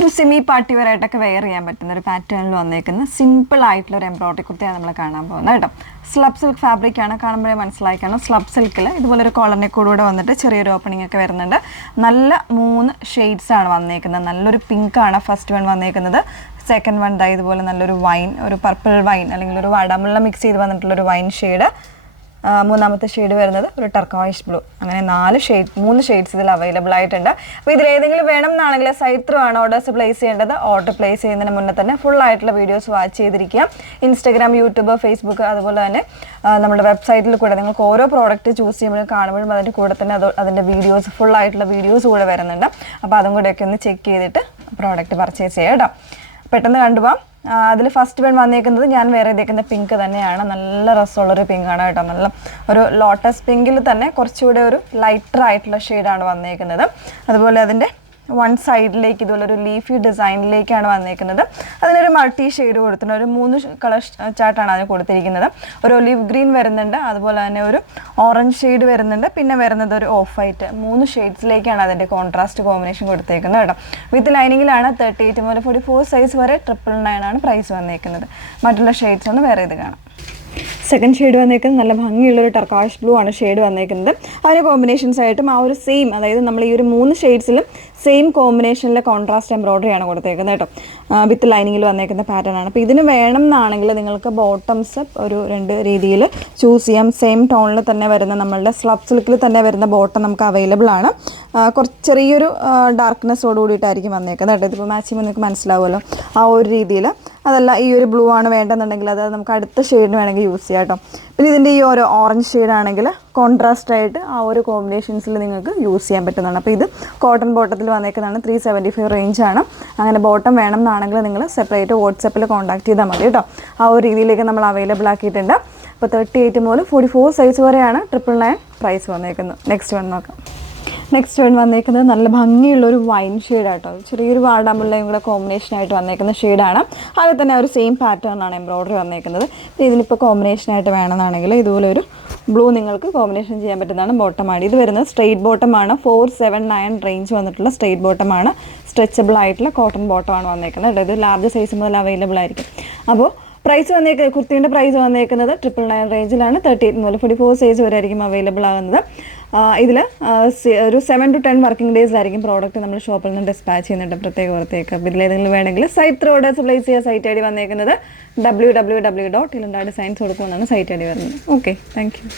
ഒരു semi party wear ആയിട്ടൊക്കെ wear ചെയ്യാൻ പറ്റുന്ന ഒരു പാറ്റേണിൽ വന്നേക്കുന്ന സിമ്പിൾ ആയിട്ടുള്ള ഒരു എംബ്രോയിഡറി കുർത്തിയാണ് നമ്മൾ കാണാൻ പോകുന്നത് കേട്ടോ. സ്ലബ് സിൽക്ക് ഫാബ്രിക് ആണ്, കാണുമ്പോഴേ മനസ്സിലാക്കണം. സ്ലബ് സിൽക്കിൽ ഇതുപോലെ ഒരു കോളറിനെ കൂടെ വന്നിട്ട് ചെറിയൊരു ഓപ്പണിംഗ് ഒക്കെ വരുന്നുണ്ട്. നല്ല 3 ഷെയ്ഡ്സ് ആണ് വന്നേക്കുന്നത്. നല്ലൊരു പിങ്ക് ആണ് ഫസ്റ്റ് വൺ വന്നേക്കുന്നത്. സെക്കൻഡ് വൺ ദാ ഇതുപോലെ നല്ലൊരു വൈൻ, ഒരു പർപ്പിൾ വൈൻ അല്ലെങ്കിൽ ഒരു വാടാമുള്ള മിക്സ് ചെയ്ത് വന്നിട്ടുള്ളൊരു വൈൻ ഷെയ്ഡ്. മൂന്നാമത്തെ ഷെയ്ഡ് വരുന്നത് ഒരു ടർക്കോയിഷ് ബ്ലൂ. അങ്ങനെ 3 ഷെയ്ഡ്സ് ഇതിൽ അവൈലബിൾ ആയിട്ടുണ്ട്. അപ്പോൾ ഇതിലേതെങ്കിലും വേണം എന്നാണെങ്കിൽ സൈറ്റ് ത്രൂ ആണ് ഓർഡേഴ്സ് പ്ലേസ് ചെയ്യേണ്ടത്. ഓർഡർ പ്ലേസ് ചെയ്യുന്നതിന് മുന്നേ തന്നെ ഫുൾ ആയിട്ടുള്ള വീഡിയോസ് വാച്ച് ചെയ്തിരിക്കുക. ഇൻസ്റ്റാഗ്രാം, യൂട്യൂബ്, ഫേസ്ബുക്ക്, അതുപോലെ തന്നെ നമ്മുടെ വെബ്സൈറ്റിൽ കൂടെ നിങ്ങൾക്ക് ഓരോ പ്രോഡക്റ്റ് ചൂസ് ചെയ്യുമ്പോഴും കാണുമ്പോഴും അതിൻ്റെ കൂടെ തന്നെ അതിൻ്റെ വീഡിയോസ്, ഫുൾ ആയിട്ടുള്ള വീഡിയോസ് കൂടെ വരുന്നുണ്ട്. അപ്പോൾ അതും കൂടെയൊക്കെ ഒന്ന് ചെക്ക് ചെയ്തിട്ട് പ്രോഡക്റ്റ് പർച്ചേസ് ചെയ്യാം കേട്ടോ. പെട്ടെന്ന് കണ്ടുപോകാം. അതിൽ ഫസ്റ്റ് വൺ വന്നേക്കുന്നത് ഞാൻ വേറെ ചെയ്തേക്കുന്ന പിങ്ക് തന്നെയാണ്. നല്ല രസമുള്ളൊരു പിങ്കാണ് കേട്ടോ. നല്ല ഒരു ലോട്ടസ് പിങ്കിൽ തന്നെ കുറച്ചുകൂടെ ഒരു ലൈറ്റർ ആയിട്ടുള്ള ഷെയ്ഡാണ് വന്നേക്കുന്നത്. അതുപോലെ അതിൻ്റെ വൺ സൈഡിലേക്ക് ഇതുപോലെ ഒരു ലീഫി ഡിസൈനിലേക്കാണ് വന്നേക്കുന്നത്. അതിനൊരു മൾട്ടി ഷെയ്ഡ് കൊടുത്തിട്ടുണ്ട്. ഒരു 3 കളർ ചാർട്ടാണ് അതിന് കൊടുത്തിരിക്കുന്നത്. ഒരു ഒലിവ് ഗ്രീൻ വരുന്നുണ്ട്, അതുപോലെ തന്നെ ഒരു ഓറഞ്ച് ഷെയ്ഡ് വരുന്നുണ്ട്, പിന്നെ വരുന്നത് ഒരു ഓഫ് വൈറ്റ്. 3 ഷെയ്ഡ്സിലേക്കാണ് അതിൻ്റെ കോൺട്രാസ്റ്റ് കോമ്പിനേഷൻ കൊടുത്തേക്കുന്നത് കേട്ടോ. വിത്ത് ലൈനിങ്ങിലാണ് 38 മുതൽ 44 സൈസ് വരെ 999 ആണ് പ്രൈസ് വന്നേക്കുന്നത്. മറ്റുള്ള ഷെയ്ഡ്സ് ഒന്ന് വേറെ ഇത് കാണാം. സെക്കൻഡ് ഷെയ്ഡ് വന്നേക്കുന്നത് നല്ല ഭംഗിയുള്ളൊരു ടർക്കോയിഷ് ബ്ലൂ ആണ് ഷെയ്ഡ് വന്നേക്കുന്നത്. അതിന് കോമ്പിനേഷൻസ് ആയിട്ടും ആ ഒരു സെയിം, അതായത് നമ്മൾ ഈ ഒരു 3 ഷെയ്ഡ്സിലും സെയിം കോമ്പിനേഷനിലെ കോൺട്രാസ്റ്റ് എംബ്രോയിഡറി ആണ് കൊടുത്തേക്കുന്നത് കേട്ടോ. വിത്ത് ലൈനിങ്ങിൽ വന്നേക്കുന്ന പാറ്റേൺ ആണ്. അപ്പോൾ ഇതിന് വേണം എന്നാണെങ്കിൽ നിങ്ങൾക്ക് ബോട്ടംസ് ഒരു 2 രീതിയിൽ ചൂസ് ചെയ്യാം. സെയിം ടോണിൽ തന്നെ വരുന്ന നമ്മളുടെ സ്ലബ് സിൽക്കിൽ തന്നെ വരുന്ന ബോട്ടം നമുക്ക് അവൈലബിൾ ആണ്. കുറച്ച് ചെറിയൊരു ഡാർക്ക്നെസ്സോട് കൂടിയിട്ടായിരിക്കും വന്നേക്കുന്നത് കേട്ടോ. ഇതിപ്പോൾ മാച്ച് ചെയ്യുമ്പോൾ നിങ്ങൾക്ക് മനസ്സിലാവുമല്ലോ ആ ഒരു രീതിയിൽ. അതല്ല ഈ ഒരു ബ്ലൂ ആണ് വേണ്ടെന്നുണ്ടെങ്കിൽ അത് നമുക്ക് അടുത്ത ഷെയ്ഡിന് വേണമെങ്കിൽ യൂസ് ചെയ്യാം കേട്ടോ. പിന്നെ ഇതിൻ്റെ ഈ ഒരു ഓറഞ്ച് ഷെയ്ഡാണെങ്കിൽ കോൺട്രാസ്റ്റ് ആയിട്ട് ആ ഒരു കോമ്പിനേഷൻസിൽ നിങ്ങൾക്ക് യൂസ് ചെയ്യാൻ പറ്റുന്നതാണ്. അപ്പോൾ ഇത് കോട്ടൺ ബോട്ടത്തിൽ വന്നേക്കുന്നതാണ്. 375 റേഞ്ചാണ്. അങ്ങനെ ബോട്ടം വേണം എന്നാണെങ്കിൽ നിങ്ങൾ സെപ്പറേറ്റ് വാട്സപ്പിൽ കോൺടാക്ട് ചെയ്താൽ മതി കേട്ടോ. ആ ഒരു രീതിയിലേക്ക് നമ്മൾ അവൈലബിൾ ആക്കിയിട്ടുണ്ട്. അപ്പോൾ 38 മുതൽ 44 സൈസ് വരെയാണ് 999 പ്രൈസ് വന്നേക്കുന്നത്. നെക്സ്റ്റ് വൺ നോക്കാം. നെക്സ്റ്റ് വൺ വന്നേക്കുന്നത് നല്ല ഭംഗിയുള്ളൊരു വൈൻ ഷെയ്ഡാട്ടോ. ചെറിയൊരു വാടാമുള്ളയും കൂടെ കോമ്പിനേഷനായിട്ട് വന്നേക്കുന്ന ഷെയ്ഡാണ്. അതിൽ തന്നെ ഒരു സെയിം പാറ്റേൺ ആണ് എംബ്രോയിഡറി വന്നേക്കുന്നത്. ഇതിനിപ്പോൾ കോമ്പിനേഷനായിട്ട് വേണമെന്നാണെങ്കിൽ ഇതുപോലെ ഒരു ബ്ലൂ നിങ്ങൾക്ക് കോമ്പിനേഷൻ ചെയ്യാൻ പറ്റുന്നതാണ്. ബോട്ടമാണ് ഇത് വരുന്നത്. സ്ട്രെയിറ്റ് ബോട്ടമാണ്. 479 റേഞ്ച് വന്നിട്ടുള്ള സ്ട്രെയിറ്റ് ബോട്ടമാണ്. സ്ട്രെച്ചബിൾ ആയിട്ടുള്ള കോട്ടൺ ബോട്ടമാണ് വന്നേക്കുന്നത്. ഇത് ലാർജ് സൈസ് മുതൽ അവൈലബിൾ ആയിരിക്കും. അപ്പോൾ പ്രൈസ് വന്നേക്കുന്നത്, കുർത്തീൻ്റെ പ്രൈസ് വന്നേക്കുന്നത് 999 റേഞ്ചിലാണ്. 38 മുതൽ 44 സൈസ് വരെ ആയിരിക്കും അവൈലബിൾ ആകുന്നത്. ഇതിൽ ഒരു 7 to 10 വർക്കിംഗ് ഡേയ്സിലായിരിക്കും പ്രോഡക്റ്റ് നമ്മൾ ഷോപ്പിൽ നിന്ന് ഡിസ്പാച്ച് ചെയ്യുന്നുണ്ട് പ്രത്യേകത്തേക്ക്. അപ്പോൾ ഇതിലേതെങ്കിലും വേണമെങ്കിൽ സൈറ്റ് ത്രൂ ഓർഡേഴ്സ് പ്ലേസ് ചെയ്യുക. സൈറ്റ് ഐ ഡി വന്നേക്കുന്നത് www.ilandadesigns കൊടുക്കുമെന്നാണ് സൈറ്റ് ഐ ഡി വരുന്നത്. Okay, thank you.